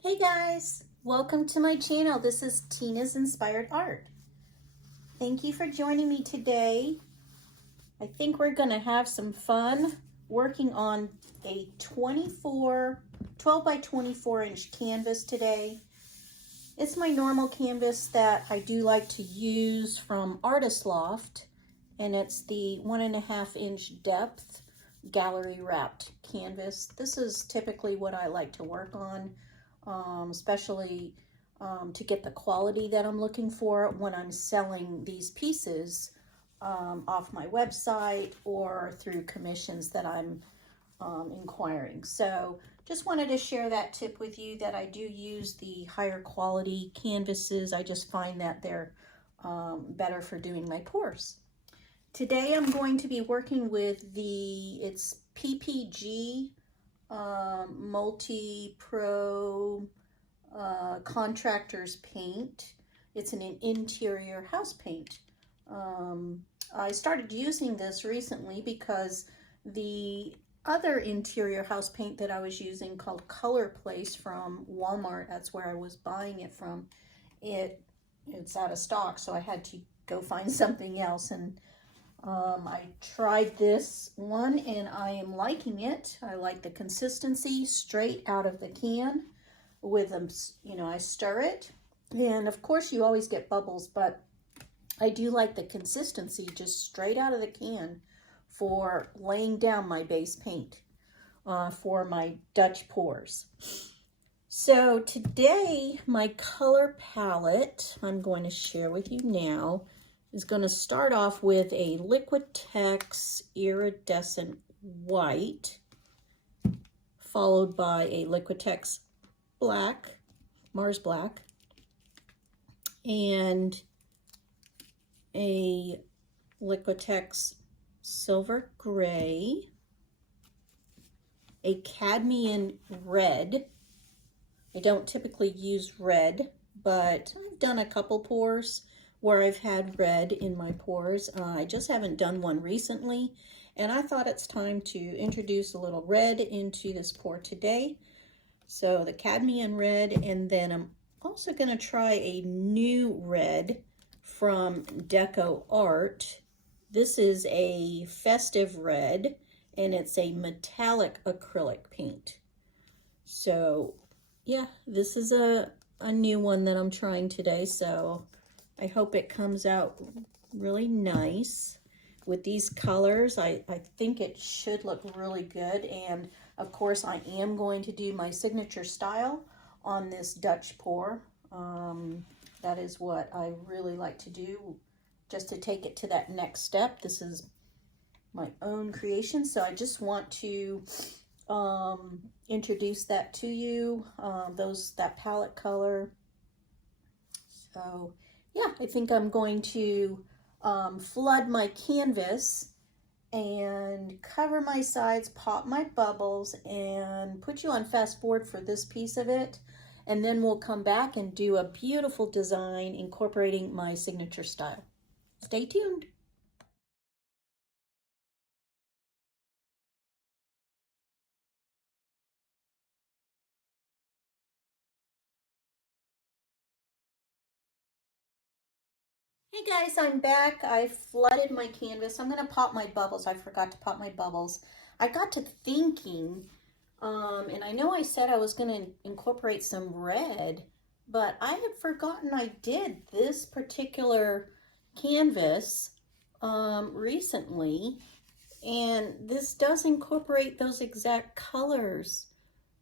Hey guys, welcome to my channel. This is Tina's Inspired Art. Thank you for joining me today. I think we're gonna have some fun working on a 12 by 24 inch canvas today. It's my normal canvas that I do like to use from Artist Loft, and it's the 1.5 inch depth gallery wrapped canvas. This is typically what I like to work on, especially to get the quality that I'm looking for when I'm selling these pieces off my website or through commissions that I'm inquiring. So just wanted to share that tip with you, that I do use the higher quality canvases. I just find that they're better for doing my pours. Today I'm going to be working with it's PPG Multi-Pro Contractor's Paint. It's an interior house paint. I started using this recently because the other interior house paint that I was using, called Color Place from Walmart, that's where I was buying it from, it's out of stock, so I had to go find something else. And I tried this one and I am liking it. I like the consistency straight out of the can with them. I stir it, and of course you always get bubbles, but I do like the consistency just straight out of the can for laying down my base paint for my Dutch pours. So today my color palette I'm going to share with you now is going to start off with a Liquitex Iridescent White, followed by a Liquitex Black, Mars Black, and a Liquitex Silver Gray, a Cadmium Red. I don't typically use red, but I've done a couple pours where I've had red in my pours. I just haven't done one recently, and I thought it's time to introduce a little red into this pour today. So the Cadmium Red, and then I'm also going to try a new red from Deco Art. This is a Festive Red, and it's a metallic acrylic paint. So yeah, this is a new one that I'm trying today, so I hope it comes out really nice with these colors. I think it should look really good. And of course I am going to do my signature style on this Dutch pour. That is what I really like to do, just to take it to that next step. This is my own creation, so I just want to introduce that to you, that palette color. So yeah, I think I'm going to flood my canvas and cover my sides, pop my bubbles, and put you on fast forward for this piece of it. And then we'll come back and do a beautiful design incorporating my signature style. Stay tuned. Hey guys, I'm back. I flooded my canvas. I'm going to pop my bubbles. I forgot to pop my bubbles. I got to thinking, and I know I said I was going to incorporate some red, but I had forgotten I did this particular canvas recently, and this does incorporate those exact colors.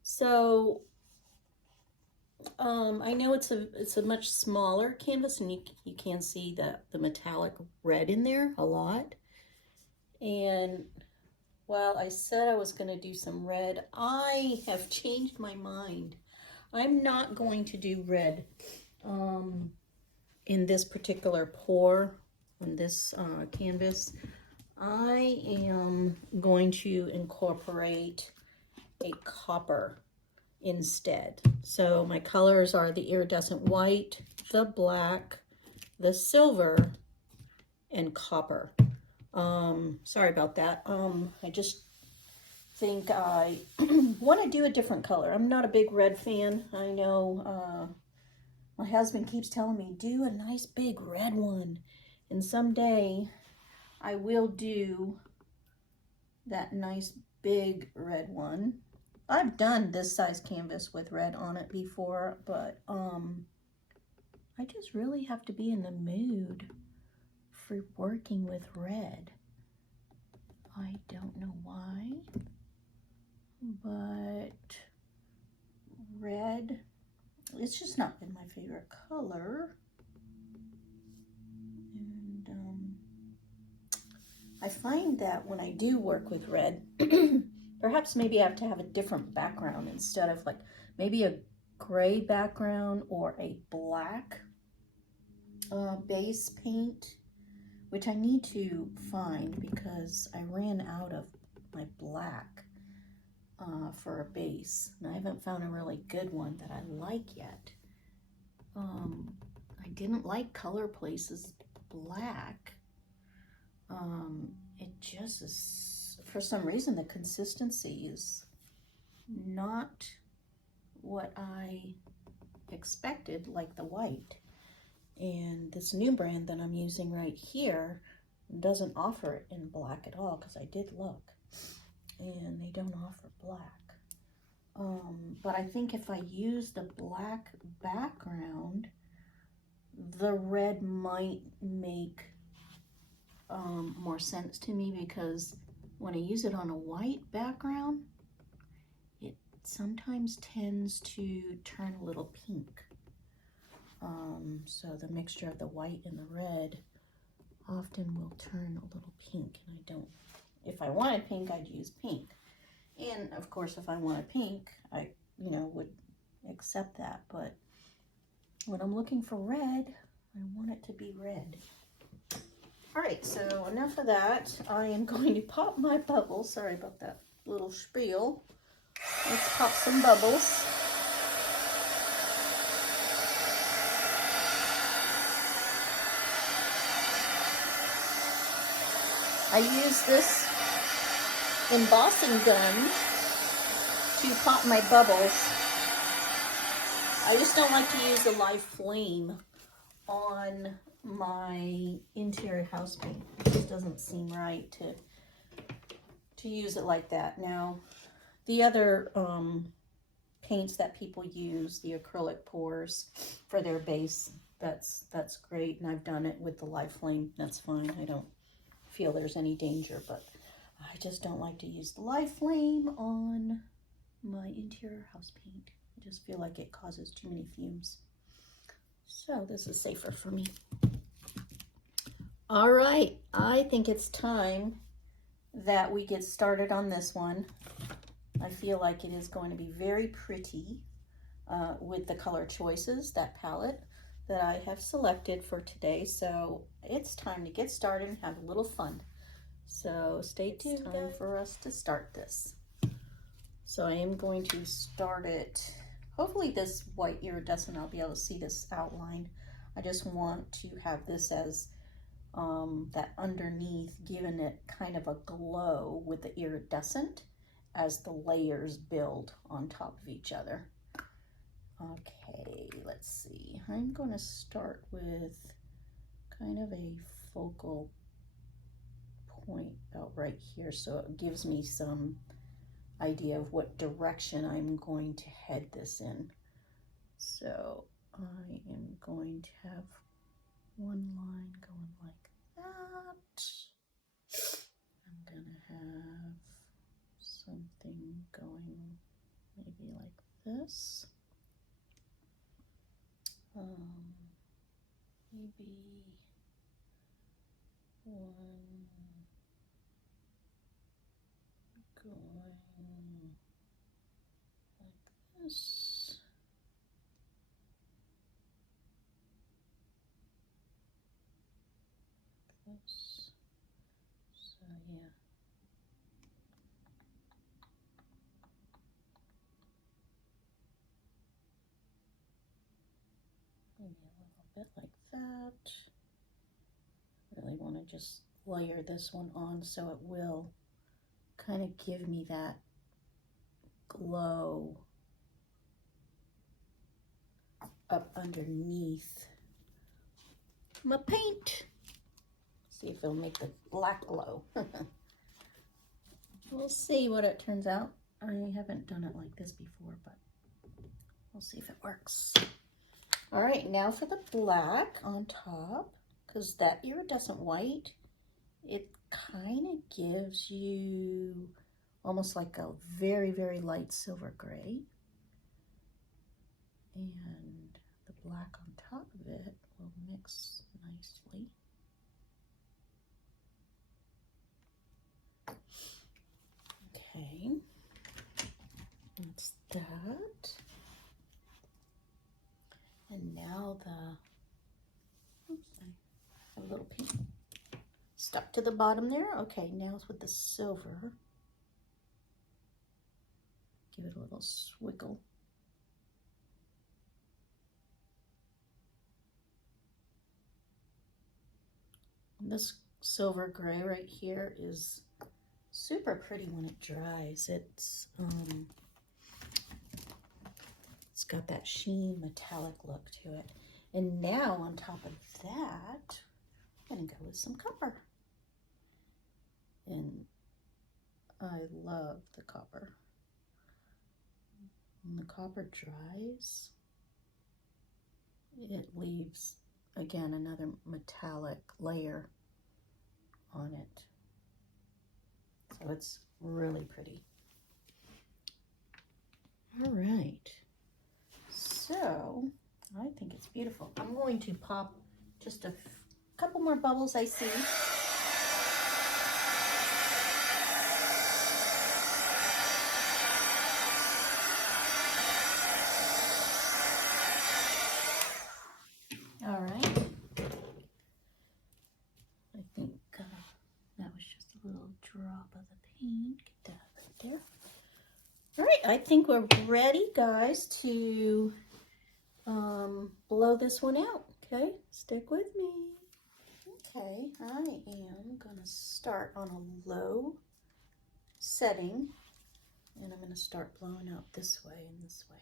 So I know it's a much smaller canvas, and you can see the metallic red in there a lot. And while I said I was going to do some red, I have changed my mind. I'm not going to do red in this particular pour on this canvas. I am going to incorporate a copper instead. So my colors are the iridescent white, the black, the silver, and copper. Sorry about that. I just think I want to do a different color. I'm not a big red fan. I know my husband keeps telling me, do a nice big red one. And someday I will do that nice big red one. I've done this size canvas with red on it before, but I just really have to be in the mood for working with red. I don't know why, but red, it's just not been my favorite color. And I find that when I do work with red, perhaps maybe I have to have a different background instead of like maybe a gray background or a black base paint, which I need to find because I ran out of my black for a base, and I haven't found a really good one that I like yet. I didn't like Color Place's black. It just is, for some reason, the consistency is not what I expected, like the white. And this new brand that I'm using right here doesn't offer it in black at all, because I did look, and they don't offer black. But I think if I use the black background, the red might make more sense to me, because when I use it on a white background, it sometimes tends to turn a little pink. So the mixture of the white and the red often will turn a little pink, and I don't, if I wanted pink, I'd use pink. And of course, if I wanted pink, I, would accept that. But when I'm looking for red, I want it to be red. All right, so enough of that. I am going to pop my bubbles. Sorry about that little spiel. Let's pop some bubbles. I use this embossing gun to pop my bubbles. I just don't like to use a live flame on my interior house paint. It just doesn't seem right to use it like that. Now, the other paints that people use, the acrylic pours for their base, that's great, and I've done it with the live flame. That's fine. I don't feel there's any danger, but I just don't like to use the live flame on my interior house paint. I just feel like it causes too many fumes. So this is safer for me. All right, I think it's time that we get started on this one. I feel like it is going to be very pretty with the color choices, that palette that I have selected for today. So it's time to get started and have a little fun. So stay tuned. It's time for us to start this. So I am going to start it, hopefully this white iridescent, I'll be able to see this outline. I just want to have this as that underneath, giving it kind of a glow with the iridescent as the layers build on top of each other. Okay, let's see. I'm going to start with kind of a focal point about right here, so it gives me some idea of what direction I'm going to head this in. So I am going to have one line going like that. I'm gonna have something going maybe like this. Maybe one going like this. This. So yeah. Maybe a little bit like that. Really want to just layer this one on so it will kind of give me that glow up underneath my paint. See if it'll make the black glow. We'll see what it turns out. I haven't done it like this before, but we'll see if it works. All right, now for the black on top, because that iridescent white, it kind of gives you almost like a very, very light silver gray. And the black on top of it will mix nicely. Okay, that's that. And now oops, I have a little paint stuck to the bottom there. Okay, now it's with the silver. Give it a little swiggle. And this silver gray right here is super pretty when it dries. It's got that sheen metallic look to it. And now on top of that, I'm gonna go with some copper. And I love the copper. When the copper dries, it leaves, again, another metallic layer on it. So it's really pretty. All right. So I think it's beautiful. I'm going to pop just a couple more bubbles I see. All right. I think that was just a little drop of the paint. Get that right there. All right, I think we're ready, guys, to blow this one out. Okay, stick with me. Okay, I am gonna start on a low setting, and I'm gonna start blowing out this way and this way.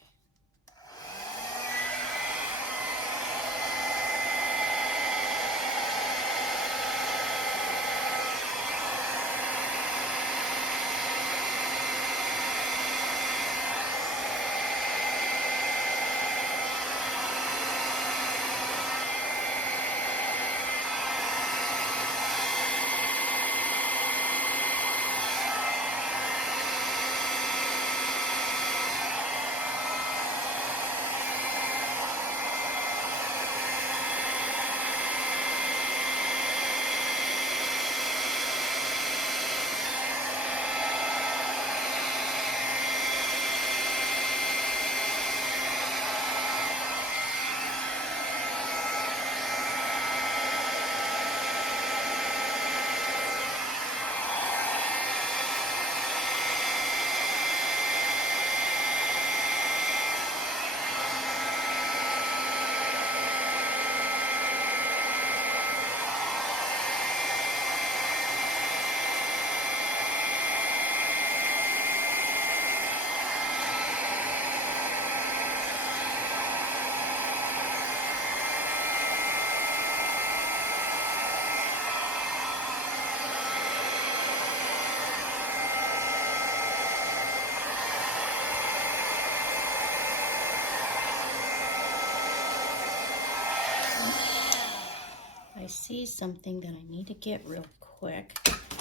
I see something that I need to get real quick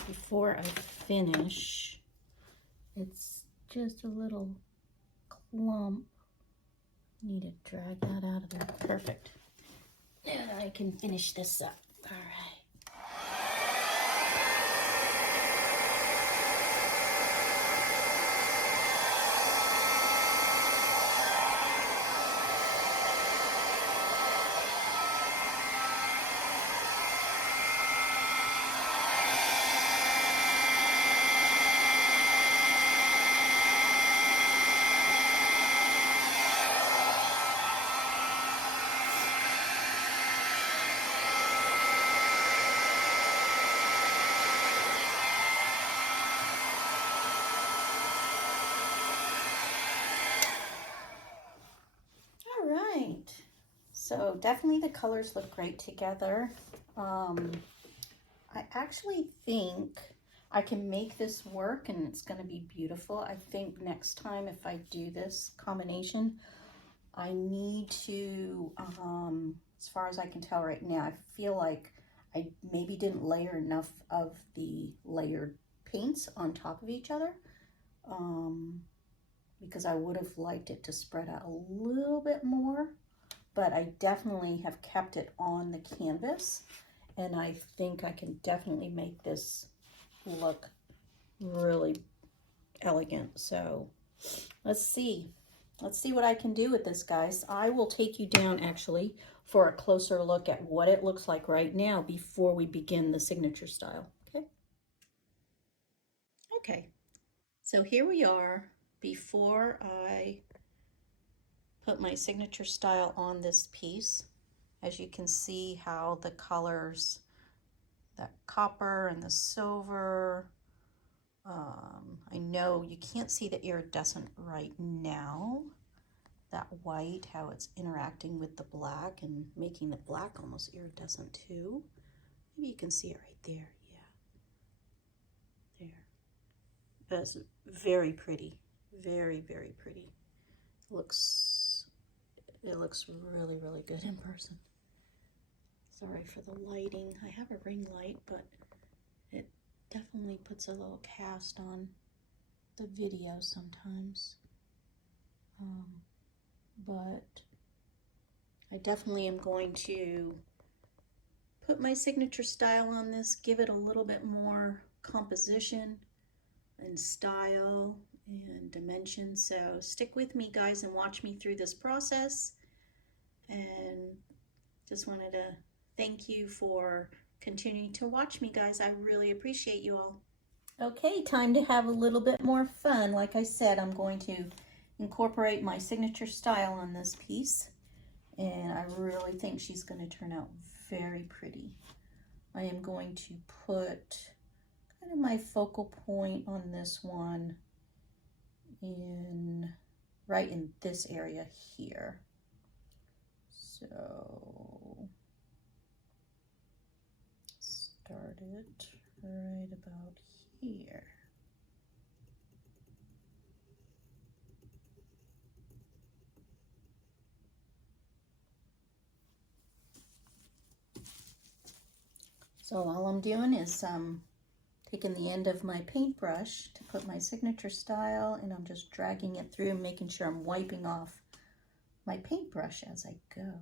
before I finish. It's just a little clump. Need to drag that out of there. Perfect. And I can finish this up. All right. So definitely the colors look great together. I actually think I can make this work and it's going to be beautiful. I think next time if I do this combination, I need to, as far as I can tell right now, I feel like I maybe didn't layer enough of the layered paints on top of each other, because I would have liked it to spread out a little bit more, but I definitely have kept it on the canvas, and I think I can definitely make this look really elegant. So let's see what I can do with this, guys. I will take you down actually for a closer look at what it looks like right now before we begin the signature style. Okay, so here we are before I put my signature style on this piece. As you can see how the colors, that copper and the silver, I know you can't see the iridescent right now, that white, how it's interacting with the black and making the black almost iridescent too. Maybe you can see it right there, yeah, there. That's very pretty, very, very pretty. It looks really, really good in person. Sorry for the lighting. I have a ring light, but it definitely puts a little cast on the video sometimes. But I definitely am going to put my signature style on this, give it a little bit more composition and style and dimension. So stick with me, guys, and watch me through this process. And just wanted to thank you for continuing to watch me, guys. I really appreciate you all. Okay, time to have a little bit more fun. Like I said, I'm going to incorporate my signature style on this piece, and I really think she's going to turn out very pretty. I am going to put kind of my focal point on this one in right in this area here. So start it right about here. So all I'm doing is taking the end of my paintbrush to put my signature style, and I'm just dragging it through and making sure I'm wiping off my paintbrush as I go.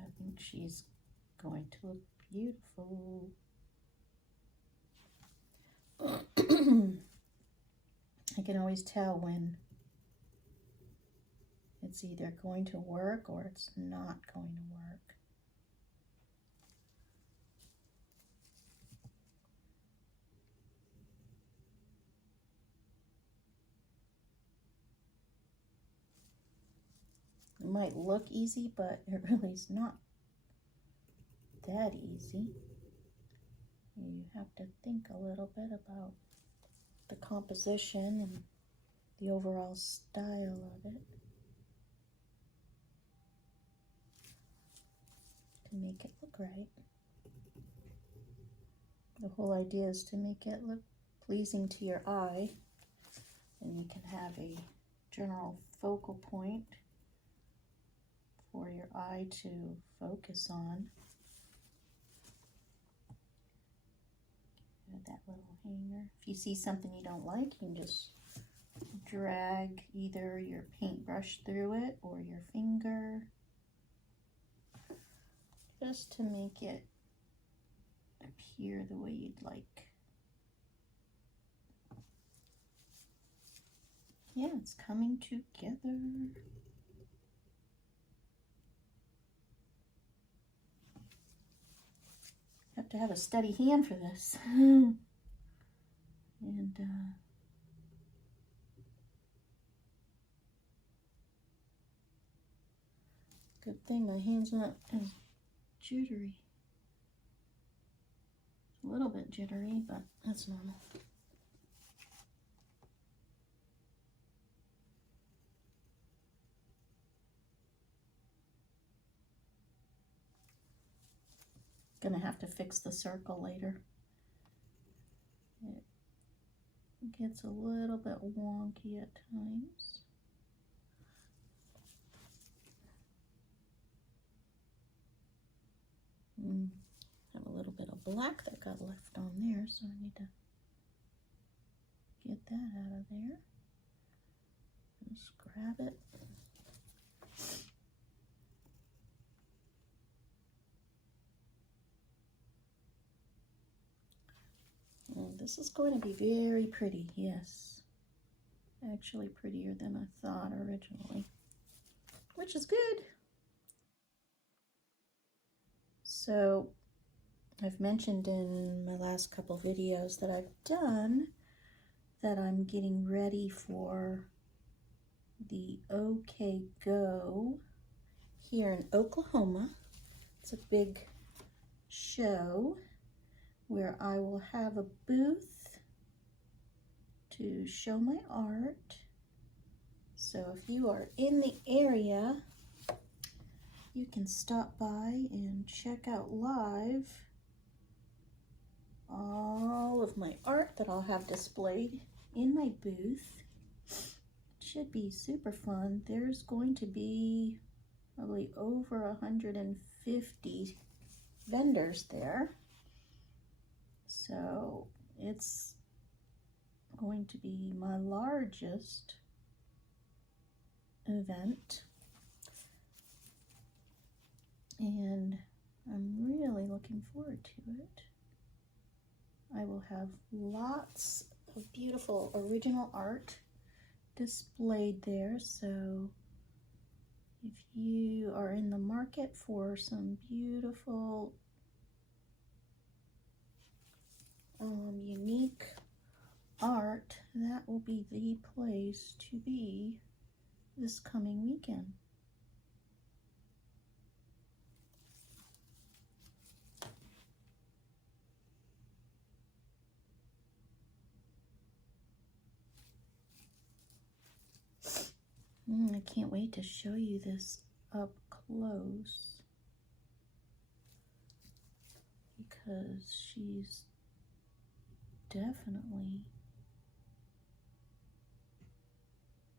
I think she's going to look beautiful. I can always tell when it's either going to work or it's not going to work. It might look easy, but it really is not that easy. You have to think a little bit about the composition and the overall style of it to make it look right. The whole idea is to make it look pleasing to your eye, and you can have a general focal point for your eye to focus on. That little hanger. If you see something you don't like, you can just drag either your paintbrush through it or your finger, just to make it appear the way you'd like. Yeah, it's coming together. Have to have a steady hand for this. And good thing my hand's not as jittery. A little bit jittery, but that's normal. Gonna have to fix the circle later. It gets a little bit wonky at times. Have a little bit of black that got left on there, so I need to get that out of there. Just grab it. And this is going to be very pretty, yes. Actually prettier than I thought originally, which is good. So I've mentioned in my last couple videos that I've done that I'm getting ready for the OK Go here in Oklahoma. It's a big show where I will have a booth to show my art. So if you are in the area, you can stop by and check out live all of my art that I'll have displayed in my booth. It should be super fun. There's going to be probably over 150 vendors there. So it's going to be my largest event. And I'm really looking forward to it. I will have lots of beautiful original art displayed there, so if you are in the market for some beautiful, unique art, that will be the place to be this coming weekend. I can't wait to show you this up close because she's definitely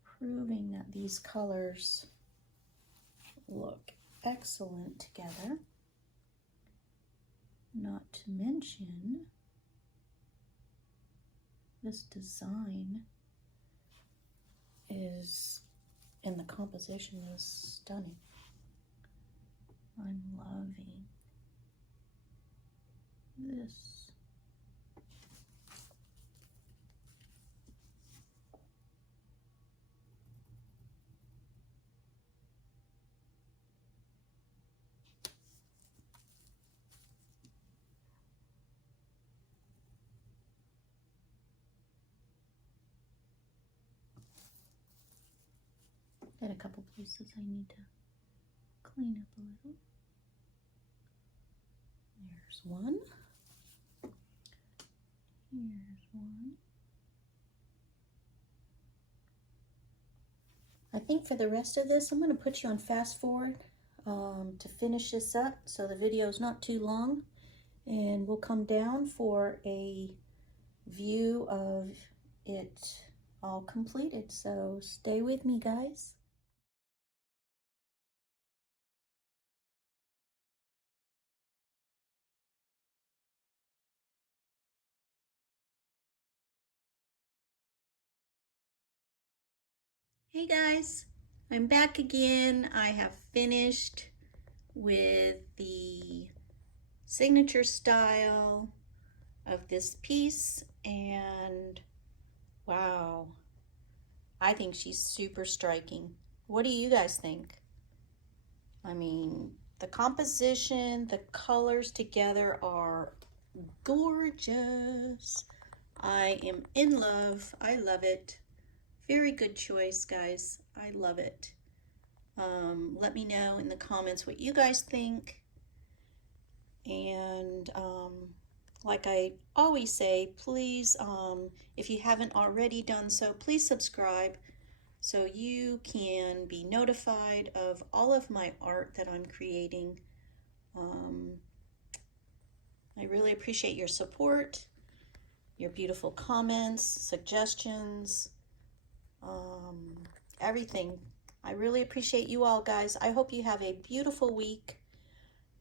proving that these colors look excellent together. Not to mention, this design is, and the composition is stunning. I'm loving this. Got a couple places I need to clean up a little. There's one. Here's one. I think for the rest of this, I'm going to put you on fast forward to finish this up so the video is not too long. And we'll come down for a view of it all completed. So stay with me, guys. Hey guys, I'm back again. I have finished with the signature style of this piece, and wow, I think she's super striking. What do you guys think? I mean, the composition, the colors together are gorgeous. I am in love. I love it. Very good choice, guys. I love it. Let me know in the comments what you guys think. And like I always say, please, if you haven't already done so, please subscribe so you can be notified of all of my art that I'm creating. Um, I really appreciate your support, your beautiful comments, suggestions, um, everything. I really appreciate you all, guys. I hope you have a beautiful week,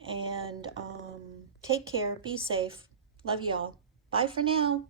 and take care. Be safe. Love y'all. Bye for now.